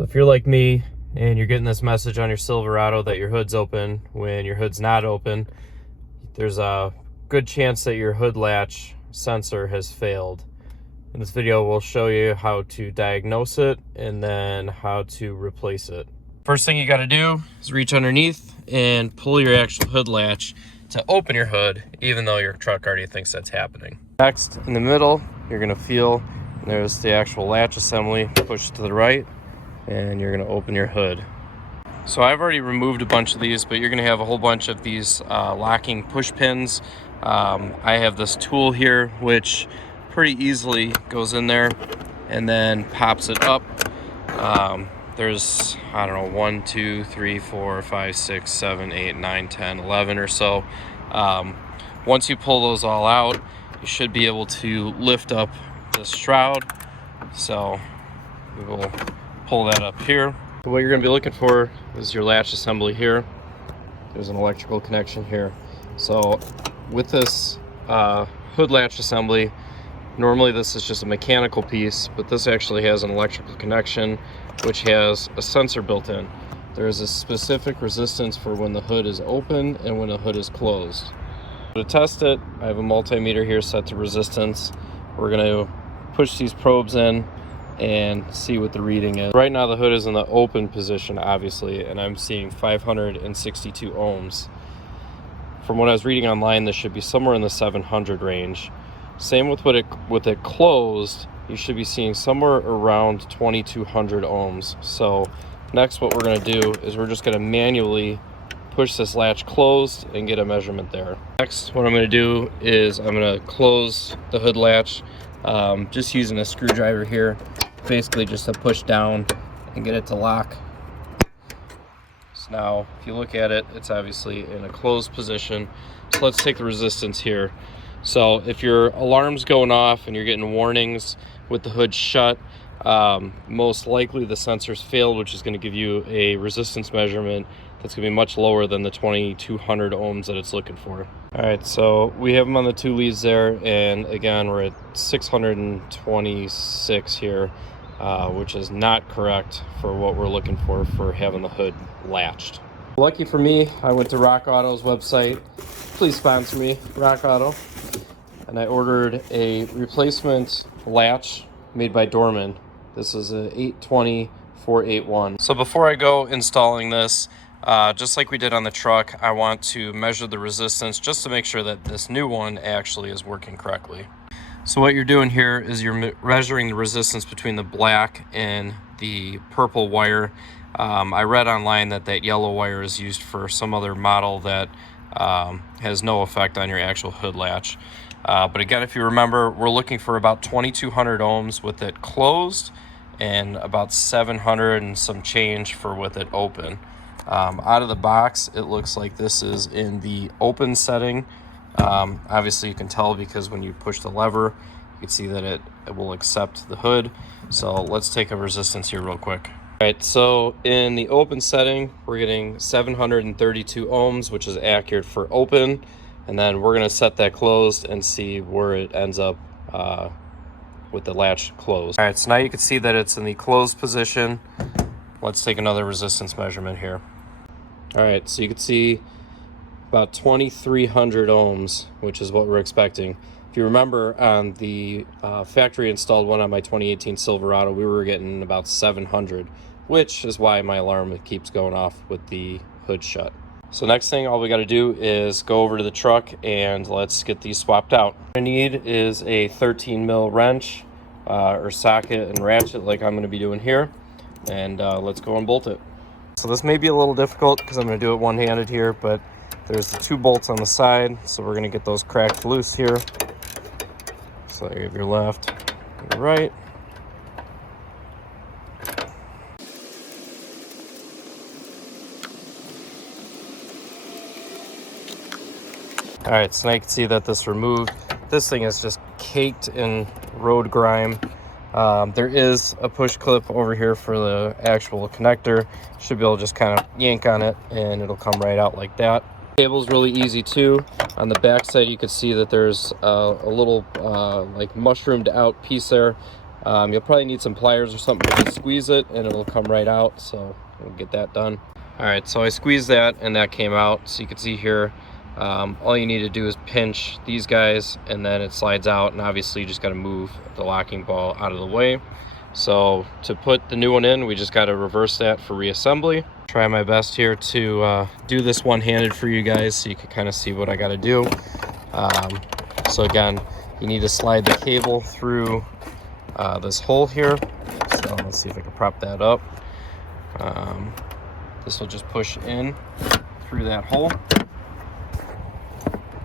So if you're like me and you're getting this message on your Silverado that your hood's open when your hood's not open, there's a good chance that your hood latch sensor has failed. In this video, we'll show you how to diagnose it and then how to replace it. First thing you got to do is reach underneath and pull your actual hood latch to open your hood, even though your truck already thinks that's happening. Next, in the middle, you're going to feel there's the actual latch assembly. Push to the right and you're going to open your hood. So I've already removed a bunch of these, but you're going to have a whole bunch of these locking push pins. I have this tool here which pretty easily goes in there and then pops it up. There's, I don't know, 1, 2, 3, 4, 5, 6, 7, 8, 9, 10, 11 or so. Once you pull those all out, you should be able to lift up this shroud. So we will pull that up here. What you're going to be looking for is your latch assembly here. There's an electrical connection here. So with this hood latch assembly, normally this is just a mechanical piece, but this actually has an electrical connection which has a sensor built in. There is a specific resistance for when the hood is open and when the hood is closed. To test it, I have a multimeter here set to resistance. We're going to push these probes in and see what the reading is. Right now the hood is in the open position, obviously, and I'm seeing 562 ohms. From what I was reading online, this should be somewhere in the 700 range. Same with it closed, you should be seeing somewhere around 2200 ohms. So next what we're going to do is we're just going to manually push this latch closed and get a measurement there. Next, what I'm going to do is I'm going to close the hood latch just using a screwdriver here, basically just to push down and get it to lock. So now if you look at it, it's obviously in a closed position. So let's take the resistance here. So if your alarm's going off and you're getting warnings with the hood shut, most likely the sensor's failed, which is going to give you a resistance measurement that's going to be much lower than the 2200 ohms that it's looking for. All right, so we have them on the two leads there, and again we're at 626 here, which is not correct for what we're looking for having the hood latched. Lucky for me, I went to Rock Auto's website. Please sponsor me, Rock Auto. And I ordered a replacement latch made by Doorman. This is a 820-481. So before I go installing this, just like we did on the truck, I want to measure the resistance just to make sure that this new one actually is working correctly. So what you're doing here is you're measuring the resistance between the black and the purple wire. I read online that yellow wire is used for some other model that has no effect on your actual hood latch. But again, if you remember, we're looking for about 2200 ohms with it closed and about 700 and some change for with it open. Out of the box, it looks like this is in the open setting. Obviously you can tell because when you push the lever, you can see that it will accept the hood. So let's take a resistance here real quick. All right, so in the open setting, we're getting 732 ohms, which is accurate for open. And then we're going to set that closed and see where it ends up with the latch closed. All right, so now you can see that it's in the closed position. Let's take another resistance measurement here. All right, so you can see about 2300 ohms, which is what we're expecting. If you remember on the factory installed one on my 2018 Silverado, we were getting about 700, which is why my alarm keeps going off with the hood shut. So next thing, all we got to do is go over to the truck and let's get these swapped out. What I need is a 13 mil wrench or socket and ratchet like I'm going to be doing here. And let's go and bolt it. So this may be a little difficult because I'm going to do it one-handed here, but there's the two bolts on the side, so we're going to get those cracked loose here. So you have your left and your right. All right, so now you can see that this removed. This thing is just caked in road grime. There is a push clip over here for the actual connector. Should be able to just kind of yank on it and it'll come right out like that. Cable's really easy too. On the back side you can see that there's a little like mushroomed out piece there. You'll probably need some pliers or something to squeeze it, and it'll come right out, so we'll get that done. All right, so I squeezed that and that came out. So you can see here, all you need to do is pinch these guys and then it slides out, and obviously you just got to move the locking ball out of the way. So to put the new one in, we just got to reverse that for reassembly. Try my best here to do this one-handed for you guys so you can kind of see what I got to do. So again, you need to slide the cable through this hole here. So let's see if I can prop that up. This will just push in through that hole.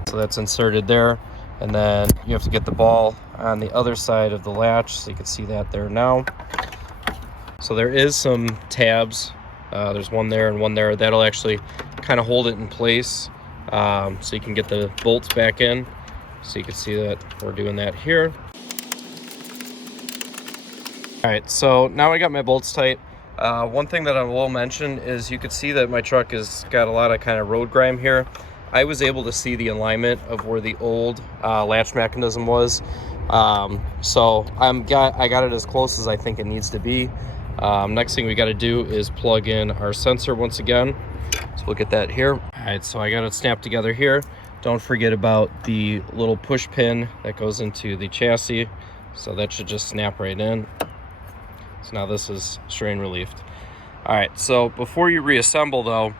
So that's inserted there. And then you have to get the ball on the other side of the latch, so you can see that there now. So there is some tabs. There's one there and one there. That'll actually kind of hold it in place, so you can get the bolts back in. So you can see that we're doing that here. All right, so now I got my bolts tight. One thing that I will mention is you can see that my truck has got a lot of kind of road grime here. I was able to see the alignment of where the old latch mechanism was. So I got it as close as I think it needs to be. Next thing we got to do is plug in our sensor once again. So we'll get that here. All right, so I got it snapped together here. Don't forget about the little push pin that goes into the chassis. So that should just snap right in. So now this is strain relieved. All right, so before you reassemble though,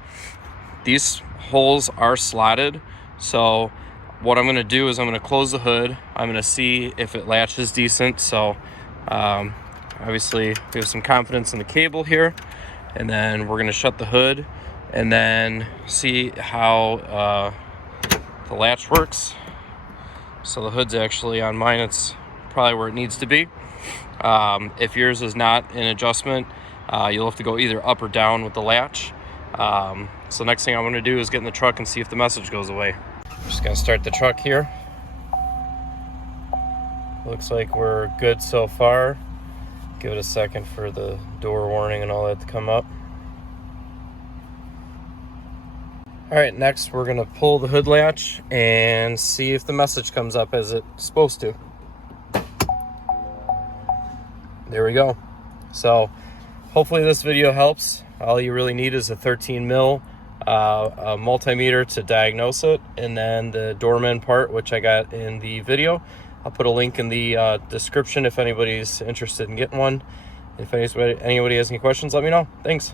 these holes are slotted. So what I'm gonna do is I'm gonna close the hood. I'm gonna see if it latches decent. So obviously we have some confidence in the cable here. And then we're gonna shut the hood and then see how the latch works. So the hood's actually on mine, it's probably where it needs to be. If yours is not in adjustment, you'll have to go either up or down with the latch. So next thing I'm going to do is get in the truck and see if the message goes away. Just going to start the truck here. Looks like we're good so far. Give it a second for the door warning and all that to come up. All right, next we're going to pull the hood latch and see if the message comes up as it's supposed to. There we go. So hopefully this video helps. All you really need is a 13 mil a multimeter to diagnose it, and then the Doorman part, which I got in the video. I'll put a link in the description if anybody's interested in getting one. If anybody has any questions, let me know. Thanks.